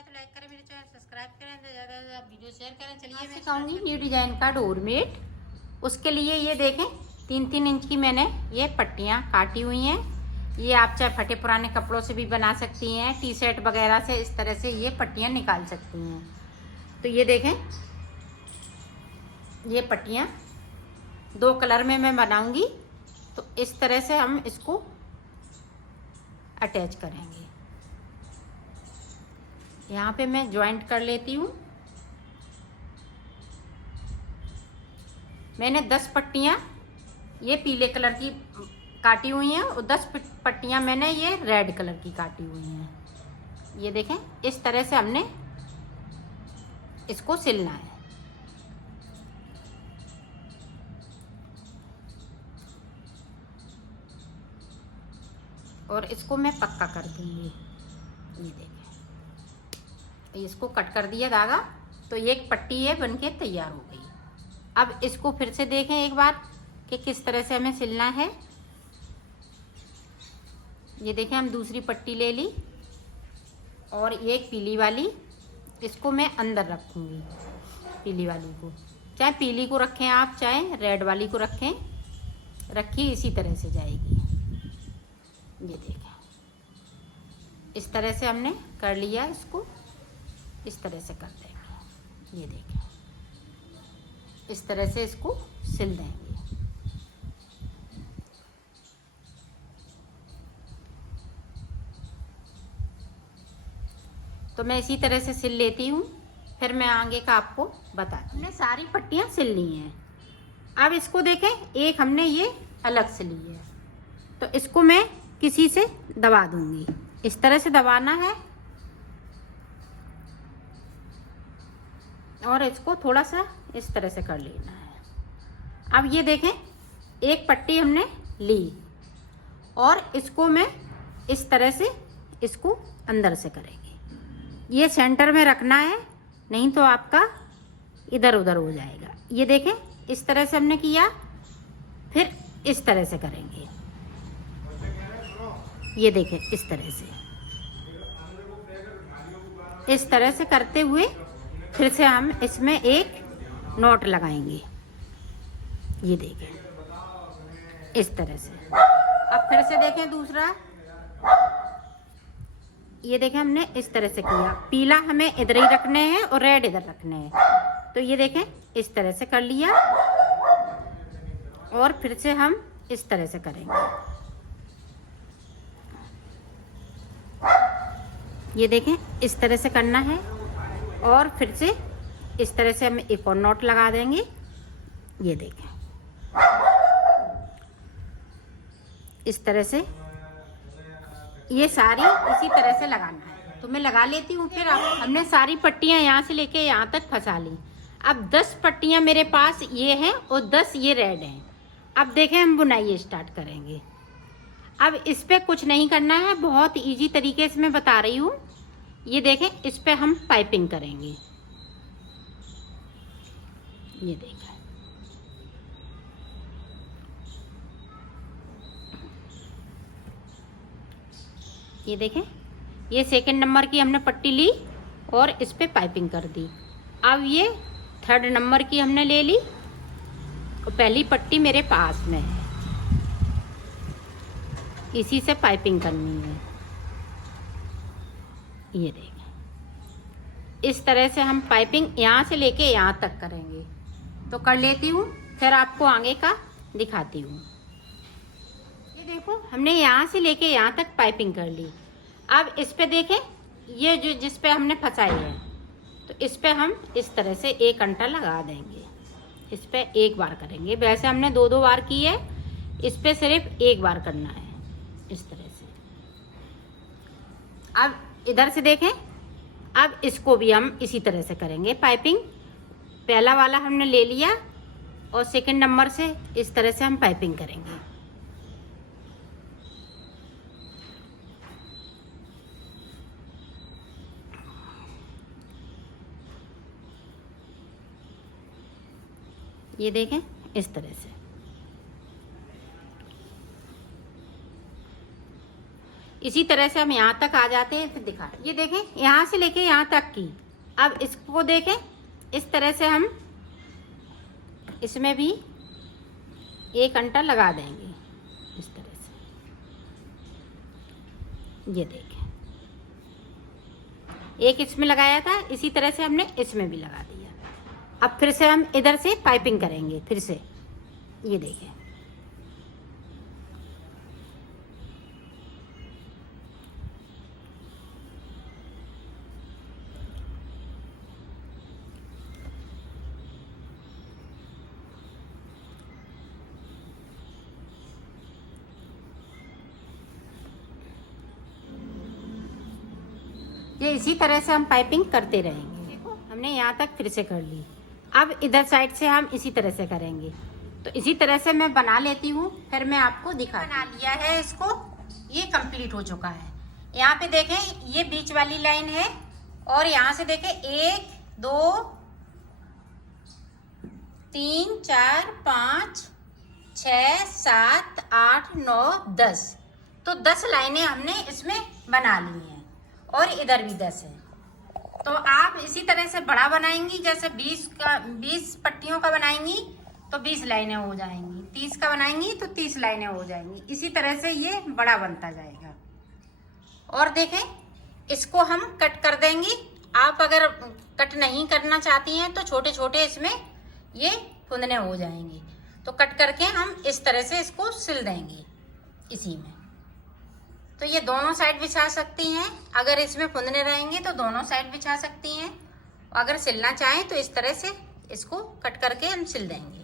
है तो लाइक करें, मेरे चैनल सब्सक्राइब करें, तो ज़्यादा से ज़्यादा वीडियो शेयर करें। चलिए मैं सिखाऊंगी न्यू डिजाइन का डोरमेट। उसके लिए ये देखें 3-3 इंच की मैंने ये पट्टियाँ काटी हुई हैं। ये आप चाहे फटे पुराने कपड़ों से भी बना सकती हैं, टी शर्ट वगैरह से इस तरह से ये पट्टियाँ निकाल सकती हैं। तो ये देखें ये पट्टियाँ 2 कलर में मैं बनाऊंगी। तो इस तरह से हम इसको अटैच करेंगे। यहाँ पे मैं ज्वाइंट कर लेती हूँ। मैंने 10 पट्टियाँ ये पीले कलर की काटी हुई हैं और 10 पट्टियाँ मैंने ये रेड कलर की काटी हुई हैं। ये देखें इस तरह से हमने इसको सिलना है। और इसको मैं पक्का कर दूंगी। ये देखें इसको कट कर दिया धागा, तो ये एक पट्टी है बनके तैयार हो गई। अब इसको फिर से देखें एक बार कि किस तरह से हमें सिलना है। ये देखें हम दूसरी पट्टी ले ली और ये एक पीली वाली, इसको मैं अंदर रखूंगी। पीली वाली को चाहे पीली को रखें आप, चाहे रेड वाली को रखें, रखिए इसी तरह से जाएगी। ये देखें इस तरह से हमने कर लिया, इसको इस तरह से कर देंगे। ये देखें इस तरह से इसको सिल देंगे। तो मैं इसी तरह से सिल लेती हूँ, फिर मैं आगे का आपको बताती हूँ। हमने सारी पट्टियाँ सिल ली हैं। अब इसको देखें एक हमने ये अलग से ली है, तो इसको मैं किसी से दबा दूंगी। इस तरह से दबाना है और इसको थोड़ा सा इस तरह से कर लेना है। अब ये देखें एक पट्टी हमने ली और इसको मैं इस तरह से इसको अंदर से करेंगे। ये सेंटर में रखना है, नहीं तो आपका इधर उधर हो जाएगा। ये देखें इस तरह से हमने किया, फिर इस तरह से करेंगे। ये देखें इस तरह से, इस तरह से करते हुए फिर से हम इसमें एक नॉट लगाएंगे। ये देखें इस तरह से। अब फिर से देखें दूसरा, ये देखें हमने इस तरह से किया। पीला हमें इधर ही रखने हैं और रेड इधर रखने हैं। तो ये देखें इस तरह से कर लिया और फिर से हम इस तरह से करेंगे। ये देखें इस तरह से करना है और फिर से इस तरह से हम एक और नॉट लगा देंगे। ये देखें इस तरह से ये सारी इसी तरह से लगाना है। तो मैं लगा लेती हूँ। फिर हमने सारी पट्टियाँ यहाँ से लेके यहाँ तक फंसा ली। अब 10 पट्टियाँ मेरे पास ये हैं और 10 ये रेड हैं। अब देखें हम बुनाई स्टार्ट करेंगे। अब इस पे कुछ नहीं करना है, बहुत इजी तरीके से मैं बता रही हूँ। ये देखें इस पे हम पाइपिंग करेंगे। ये देखें ये देखें ये सेकंड नंबर की हमने पट्टी ली और इस पे पाइपिंग कर दी। अब ये थर्ड नंबर की हमने ले ली और पहली पट्टी मेरे पास में है, इसी से पाइपिंग करनी है। ये देखें इस तरह से हम पाइपिंग यहाँ से लेके यहाँ तक करेंगे। तो कर लेती हूँ, फिर आपको आगे का दिखाती हूँ। ये देखो हमने यहाँ से लेके यहाँ तक पाइपिंग कर ली। अब इस पे देखें ये जो जिस पे हमने फंसाई है, तो इस पे हम इस तरह से एक कंटा लगा देंगे। इस पे एक बार करेंगे, वैसे हमने 2-2 बार की है, इस पे सिर्फ एक बार करना है इस तरह से। अब इधर से देखें, अब इसको भी हम इसी तरह से करेंगे पाइपिंग। पहला वाला हमने ले लिया और सेकंड नंबर से इस तरह से हम पाइपिंग करेंगे। ये देखें इस तरह से। इसी तरह से हम यहाँ तक आ जाते हैं, फिर दिखा। ये देखें, यहाँ से लेके यहाँ तक की। अब इसको देखें, इस तरह से हम इसमें भी एक अंटा लगा देंगे इस तरह से। ये देखें, एक इसमें लगाया था, इसी तरह से हमने इसमें भी लगा दिया। अब फिर से हम इधर से पाइपिंग करेंगे फिर से। ये देखें, ये इसी तरह से हम पाइपिंग करते रहेंगे। देखो, हमने यहाँ तक फिर से कर ली। अब इधर साइड से हम इसी तरह से करेंगे। तो इसी तरह से मैं बना लेती हूँ, फिर मैं आपको बना लिया है इसको। ये कंप्लीट हो चुका है। यहाँ पे देखें, ये बीच वाली लाइन है और यहाँ से देखें 1 2 3 4 5 6 7 8 9 10। तो 10 लाइनें हमने इसमें बना ली हैं और इधर भी 10 है। तो आप इसी तरह से बड़ा बनाएंगी, जैसे 20 पट्टियों का बनाएंगी तो 20 लाइनें हो जाएंगी, 30 का बनाएंगी तो 30 लाइनें हो जाएंगी। इसी तरह से ये बड़ा बनता जाएगा। और देखें, इसको हम कट कर देंगे। आप अगर कट नहीं करना चाहती हैं तो छोटे छोटे इसमें ये फुंदने हो जाएंगे। तो कट करके हम इस तरह से इसको सिल देंगे इसी में। तो ये दोनों साइड बिछा सकती हैं। अगर इसमें फुंदने रहेंगे तो दोनों साइड बिछा सकती हैं। अगर सिलना चाहें तो इस तरह से इसको कट करके हम सिल देंगे।